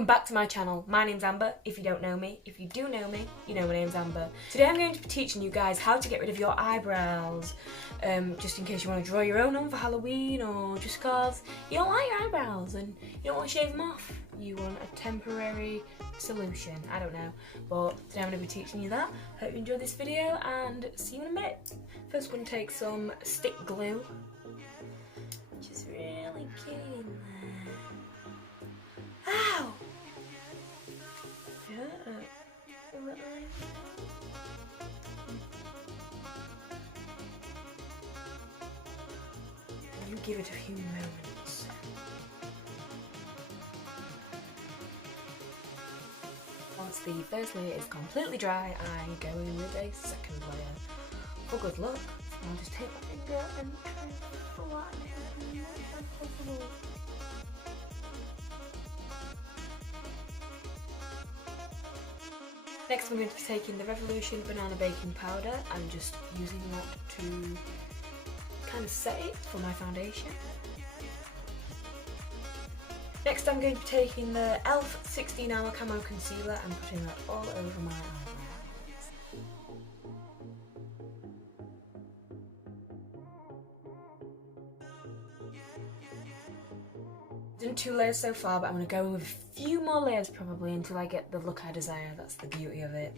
welcome back to my channel. My name's Amber, if you don't know me. If you do know me, you know my name's Amber. Today I'm going to be teaching you guys how to get rid of your eyebrows. Just in case you want to draw your own on for Halloween, or just cause you don't like your eyebrows and you don't want to shave them off. You want a temporary solution, I don't know. But today I'm going to be teaching you that. Hope you enjoyed this video and see you in a bit. First we're going to take some stick glue. Just really get in there. Ow! Yeah. You give it a few moments. Once the first layer is completely dry, I go in with a second layer. For good luck, I'll just take my finger and try to flatten it as much as possible. Next we're going to be taking the Revolution banana baking powder and just using that to kind of set it for my foundation. Next I'm going to be taking the E.L.F 16-hour Camo Concealer and putting that all over my eyebrows. I've done 2 layers so far, but I'm going to go with a few more layers probably until I get the look I desire. That's the beauty of it.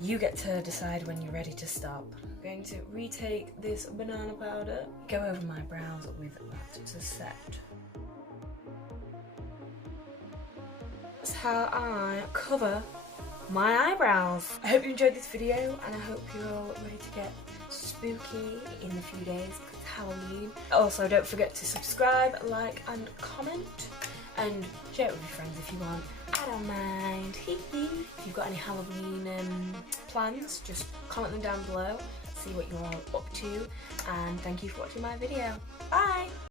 You get to decide when you're ready to stop. I'm going to retake this banana powder, go over my brows with that to set. That's how I cover my eyebrows. I hope you enjoyed this video and I hope you're all ready to get spooky in a few days because it's Halloween. Also, don't forget to subscribe, like and comment and share it with your friends if you want. I don't mind. If you've got any Halloween plans, just comment them down below, see what you're all up to, and thank you for watching my video. Bye!